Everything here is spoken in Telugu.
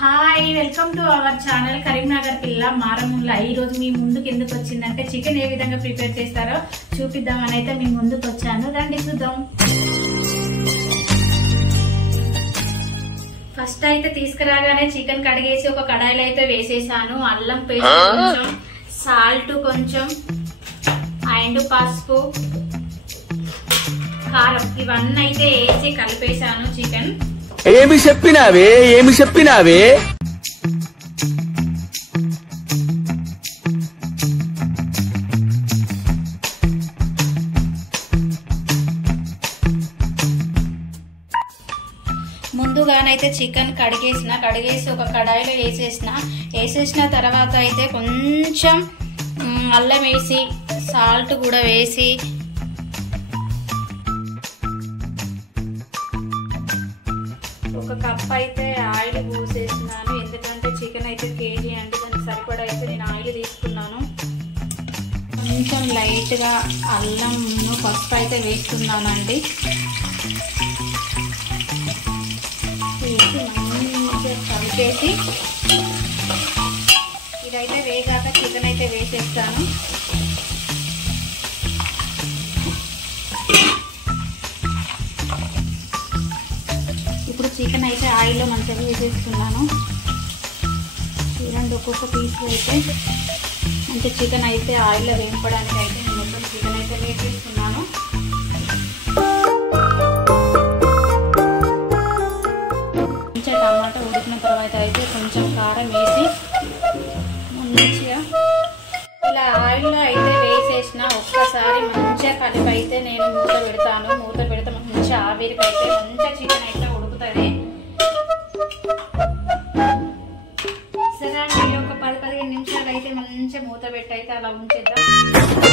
Hi welcome to our channel Karimnagar పిల్ల మారముల్లా. ఈ రోజు మీ ముందుకు ఎందుకు వచ్చిందంటే చికెన్ ఏ విధంగా ప్రిపేర్ చేస్తారో చూపిద్దామని అయితే మీ ముందుకు వచ్చాను. రండి చూద్దాం. ఫస్ట్ అయితే తీసుకురాగానే చికెన్ కడిగేసి ఒక కడాయిలో అయితే వేసేసాను. అల్లం పేస్ట్ కొంచెం, సాల్ట్ కొంచెం అండ్ పసుపు, కారం ఇవన్నీ అయితే వేసి కలిపేసాను చికెన్. ఏమి చెప్పినావే ముందుగానైతే చికెన్ కడిగేసి ఒక కడాయిలో వేసేసిన తర్వాత అయితే కొంచెం అల్లం వేసి సాల్ట్ కూడా వేసి ఒక కప్ అయితే ఆయిల్ పోసేసినాను. ఎందుకంటే చికెన్ అయితే కేజీ అండి, దానికి సరిపడా అయితే నేను ఆయిల్ తీసుకున్నాను. కొంచెం లైట్గా అల్లం పసుపు అయితే వేస్తున్నానండి. వేసి మంచిగా కలిపేసి ఇదైతే వేగాక చికెన్ అయితే వేసేస్తాను. ఇప్పుడు చికెన్ అయితే ఆయిల్లో మంచిగా వేసేస్తున్నాను. చూడండి, ఒక్కొక్క పీస్ అయితే అంటే చికెన్ అయితే ఆయిల్లో వేయించడానికి అయితే నేను మొత్తం చికెన్ అయితే వేసేస్తున్నాను. మంచిగా టమాటా ఉడికిన తర్వాత అయితే కొంచెం కారం వేసి మంచిగా ఇలా ఆయిల్లో అయితే వేసేసిన ఒక్కసారి మంచిగా కలిపి అయితే నేను మూత పెడతాను. మూత పెడితే మంచిగా ఆవిరికి అయితే మంచిగా చికెన్ అయితే ఉడుకుతుంది. సరే అండి, ఒక 10-15 నిమిషాలు అయితే మంచిగా మూత పెట్టి అయితే అలా ఉంచేద్దాం.